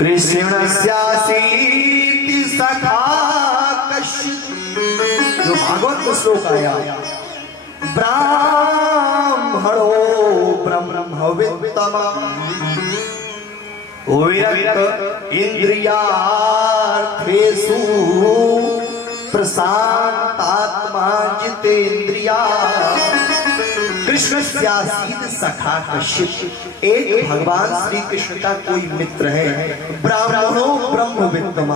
कृष्णस्यासीति सखा कश्चित्, जो भागवत में श्लोक आया, ब्राह्मणो ब्रह्मवित्तम विरक्त इंद्रियार्थेषु प्रशांतात्मा जितेन्द्रिया कृष्णस्यासीत् सखा कश्चित्। एक भगवान श्री कृष्ण का कोई मित्र है, ब्राह्मणो ब्रह्मवित्तम,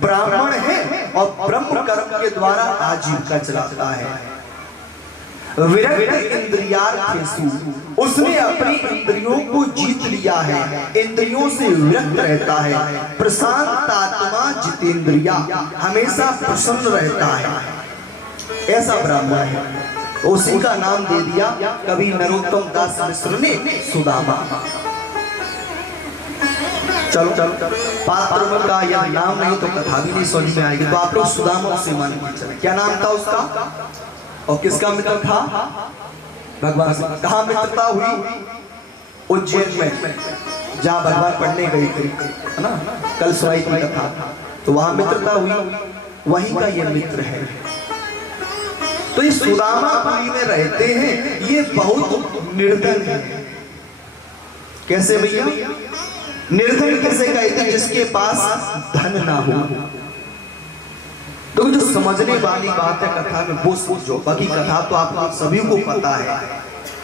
ब्राह्मण है और ब्रह्म कर्म के द्वारा आजीविका चलाता है। विरक्त इंद्रियार्थेषु, उसने अपनी इंद्रियों को जीत लिया है, इंद्रियों से विरक्त रहता है। प्रशांत आत्मा जितेंद्रिया, हमेशा प्रसन्न रहता है, ऐसा ब्राह्मण है। उसी का नाम दे दिया कवि नरोत्तम दास मिश्र ने सुदामा। चलो पात्र का यह नाम नहीं तो कथा भी नहीं समझ में आएगी, तो आप लोग सुदामा से मान के चले। क्या नाम था उसका और किसका मित्र था? भगवान से। कहाँ मित्रता हुई? उज्जैन में, जहाँ भगवान पढ़ने गए थे, है ना, कल सुनाई थी कथा, तो वहां मित्रता हुई, वहीं का ये मित्र है। तो ये सुदामापुरी में रहते हैं, ये बहुत निर्धन है। कैसे भैया? निर्धन कैसे कहते हैं? जिसके पास धन ना हो। तो जो समझने वाली बात है कथा में वो समझो, बाकी कथा तो आप लोग सभी को पता है,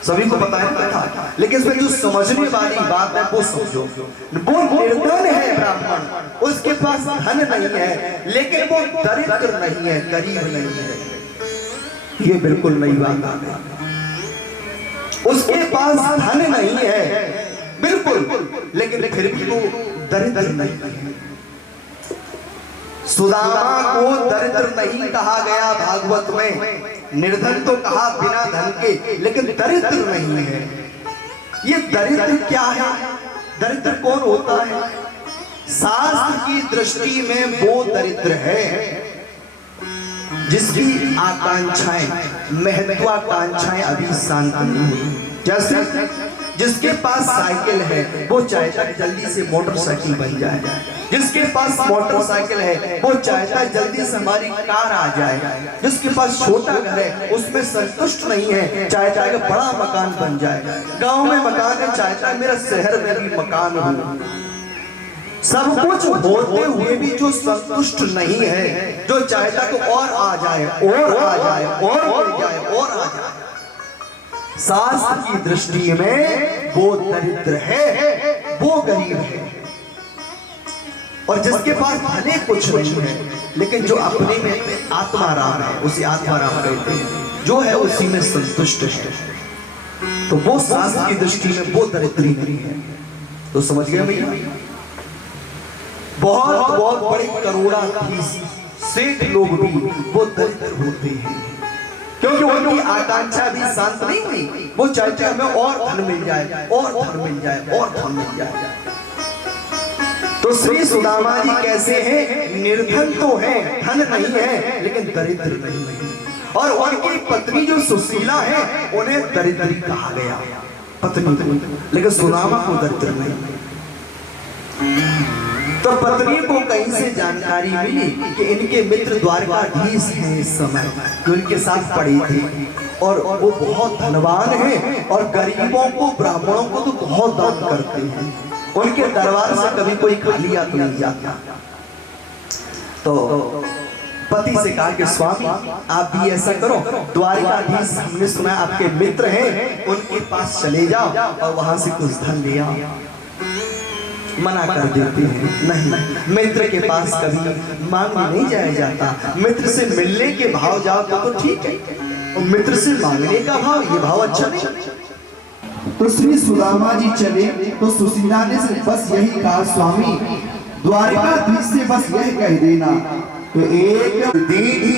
सभी को पता है कथा, लेकिन इसमें जो समझने वाली बात है वो समझो। वो निर्धन है ब्राह्मण, उसके पास धन नहीं है, लेकिन वो दरिद्र नहीं है, गरीब नहीं है। ये बिल्कुल नई बात आ गई। उसके पास धन नहीं है बिल्कुल, लेकिन फिर भी वो दरिद्र नहीं है। सुदामा को दरिद्र नहीं कहा गया भागवत में, निर्धन तो कहा बिना धन के, लेकिन दरिद्र नहीं है। ये दरिद्र क्या है? दरिद्र कौन होता है? शास्त्र की दृष्टि में वो दरिद्र है जिसकी आकांक्षाएं, महत्वाकांक्षाएं अभी शांत नहीं हुई। जैसे जिसके पास साइकिल है वो चाहता है जल्दी से मोटरसाइकिल बन जाए, जिसके पास मोटरसाइकिल है वो चाहता है जल्दी से हमारी कार आ जाए, जिसके पास छोटा घर है उसमें संतुष्ट नहीं है, चाहता है कि बड़ा मकान बन जाए। गांव में मकान है, चाहता है मेरा शहर में भी मकान हो। सब कुछ होते हुए भी जो संतुष्ट नहीं है, जो चाहता है कि और आ जाए, और आ जाए, और बढ़ जाए, और आ जाए, शास्त्र की दृष्टि में वो दरिद्र है, वो गरीब है। और जिसके पास भले कुछ नहीं है, लेकिन जो अपने में आत्माराम है, उसे आत्माराम कहते हैं, जो है उसी में संतुष्ट है, तो वो शास्त्र की दृष्टि में वो दरिद्री नहीं है। तो समझ गए भैया? बहुत बहुत बड़े करोड़ाधीश सेठ लोग भी वो दरिद्र होते हैं, क्योंकि उनकी आकांक्षा भी शांत नहीं हुई। वो चाहते हमें और धन मिल जाए, और धन मिल जाए, और धन मिल जाए। तो श्री सुदामा जी कैसे हैं? निर्धन तो है, धन नहीं है, लेकिन दरिद्र नहीं है। और उनकी पत्नी जो सुशीला है उन्हें दरिद्री कहा गया, पत्नी को, लेकिन सुदामा को दरिद्र नहीं। तो पत्नी को कहीं से जानकारी मिली कि इनके मित्र द्वारकाधीश हैं इस समय, जो इनके साथ पड़ी थी, और वो बहुत धनवान हैं और गरीबों को, ब्राह्मणों को तो बहुत दान करते हैं। उनके दरबार से कभी कोई खाली हाथ नहीं जाता। तो पति से कहा कि स्वामी आप भी ऐसा करो, द्वारकाधीश हमने सुना आपके मित्र हैं, उनके पास चले जाओ और वहां से कुछ धन ले आओ। मना कर देते हैं, नहीं, मित्र के पास कभी मांगने नहीं जाया जाता। मित्र से मिलने के भाव जाओ तो ठीक है, और मित्र से मांगने का भाव, ये भाव अच्छा नहीं। तो श्री सुदामा जी चले तो सुशीला ने से बस यही कहा, स्वामी द्वारकाधीश से बस यह कह देना तो एक दीदी,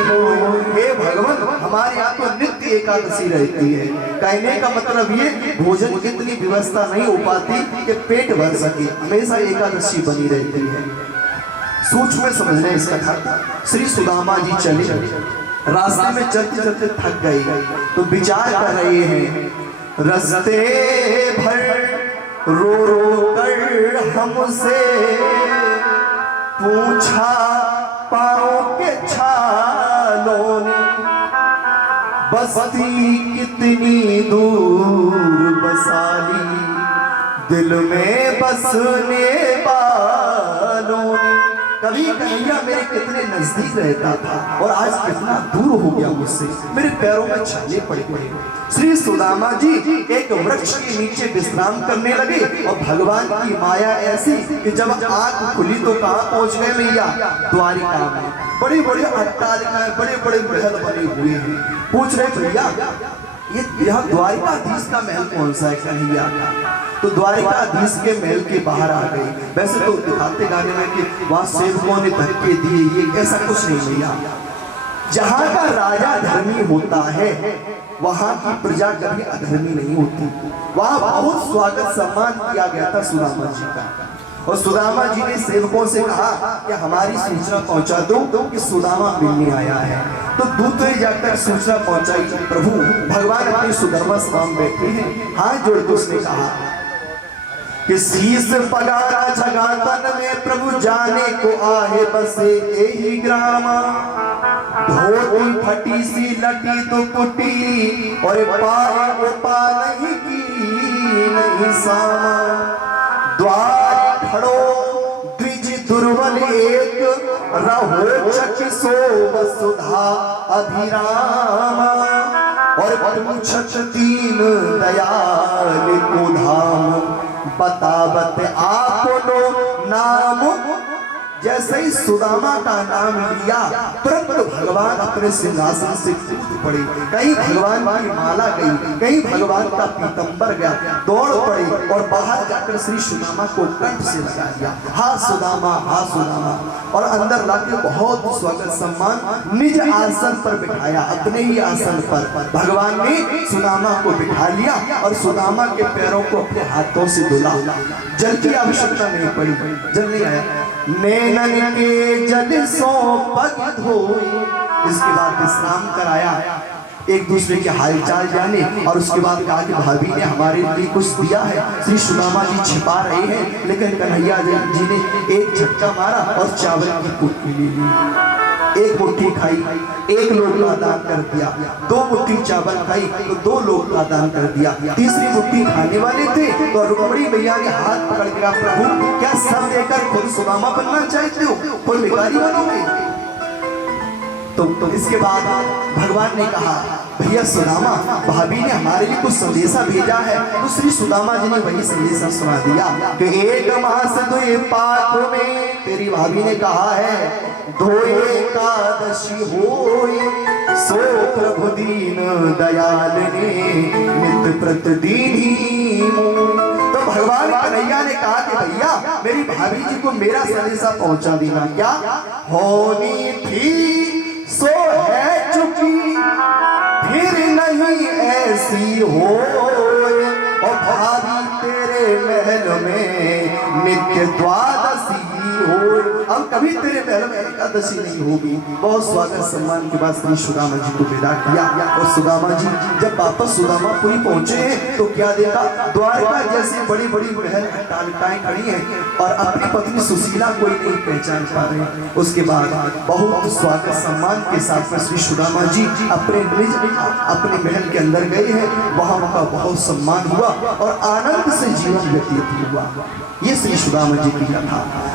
हे भगवान हमारे यहाँ तो नित्य एकादशी रहती है। कहने का मतलब ये भोजन की इतनी व्यवस्था नहीं हो पाती कि पेट भर सके, हमेशा एकादशी बनी रहती है। सूक्ष्म में समझना इस कथा। श्री सुदामा जी चले, रास्ते में चलते चलते थक गए, तो विचार कर रहे हैं, रास्ते भर रो रो कर हमसे पूछा पाँव के छालों ने, बस्ती कितनी दूर बसाली दिल में बसने वालों ने। कभी कन्हैया मेरे कितने नजदीक रहता था और आज कितना दूर हो गया मुझसे, मेरे पैरों में छाले पड़े पड़े। श्री सुदामा जी एक वृक्ष के नीचे विश्राम करने लगे और भगवान की माया ऐसी कि जब आंख खुली तो कहाँ पहुंच गए भैया? द्वारिका में। बड़ी बड़ी अट्टालिकाएं, बड़े बड़े महल बने हुए हैं। पूछ रहे भैया ये यहाँ द्वारिकाधीश का महल कौन सा है कन्हैया? तो द्वारिकाधीश के महल के बाहर आ गई। वैसे तो दिखाते गाने में कि वहां सेवकों ने धक्के दिए, ये ऐसा कुछ नहीं भैया। जहां का राजा धर्मी होता है वहां की प्रजा कभी अधर्मी नहीं होती। वहां बहुत स्वागत सम्मान किया गया था सुदामा जी का। और सुदामा जी ने सेवकों से कहा कि हमारी सूचना पहुंचा दो कि सुदामा मिलने आया है। तो दूत ने जाकर सूचना पहुंचाई, प्रभु भगवान अपनी सुधर्मा सभा में बैठे हैं। हाथ जोड़ के उसने कहा कि शीस पगारा जगातन में प्रभु जाने को आहे बसे यही ग्राम। धोती फटी सी लटी तो कुटी और पाए उपा नहीं की नहीं सामा। द्वार खड़ो द्विज दुर्बल एक रहो चकिसो वसुधा अभिरामा। और पूछत दीन दयाल को धाम बतावत आपनो नाम। जैसे ही सुदामा का नाम लिया तुरंत भगवान अपने सिंहासन से कूद पड़े। कहीं भगवान की माला गई, कहीं भगवान का पीतंबर गया, दौड़ पड़े और बाहर जाकर श्री सुदामा को कंठ से लगा दिया, हा सुदामा हा सुदामा। और अंदर लाके बहुत स्वागत सम्मान निज आसन पर बिठाया, अपने ही आसन पर भगवान ने सुदामा को बिठा लिया और सुदामा के पैरों को अपने हाथों से धुला। जल की आवश्यकता नहीं पड़ी, जल नहीं आया। नैनन के जल सो पग धोए, इसके बाद विश्राम कराया, एक दूसरे के हालचाल जाने और उसके बाद कहा कि भाभी ने हमारे लिए कुछ दिया है। श्री सुदामा जी छिपा रहे हैं, लेकिन कन्हैया जी ने एक झटका मारा और चावल की कुटकी ले ली। एक मुट्ठी खाई, एक लोटा दान कर दिया। दो मुट्ठी चावल खाई तो 2 लोटा दान कर दिया। तीसरी मुट्ठी खाने वाले थे तो रुक्मणी मैया ने हाथ पकड़ के कहा, प्रभु क्या सब देकर खुद सुदामा बनना चाहते हो, खुद भिखारी बनोगे? तो इसके बाद भगवान ने कहा, भैया सुदामा भाभी ने हमारे लिए कुछ संदेशा भेजा है। तो श्री सुदामा जी ने वही संदेशा सुना दिया कि एक मास 2 पाठ में तेरी भाभी ने कहा है, धोए एकादशी होए सो प्रभु दीन दयाल ने नित प्रतिदिन ही। तो भगवान कन्हैया ने कहा कि भैया मेरी भाभी जी को मेरा संदेशा पहुंचा देना। क्या होनी थी सो है चुकी, फिर नहीं ऐसी हो। और भाभी तेरे महल में नित्य द्वादशी हो, अब कभी तेरे महल में एकादशी नहीं होगी। बहुत स्वागत सम्मान के बाद श्री सुदामा जी को विदा किया। और सुदामा जी जब वापस सुदामापुरी पहुंचे हैं तो क्या देखा, द्वारका जैसी बड़ी बड़ी महल अट्टालिकाएं खड़ी हैं और अपनी पत्नी सुशीला कोई नहीं पहचान पा रहे। उसके बाद बहुत स्वागत सम्मान के साथ में श्री सुदामा जी अपने महल के अंदर गए हैं। वहां उनका बहुत सम्मान हुआ और आनंद से जीवन व्यतीत हुआ। ये श्री सुदामा जी की कथा।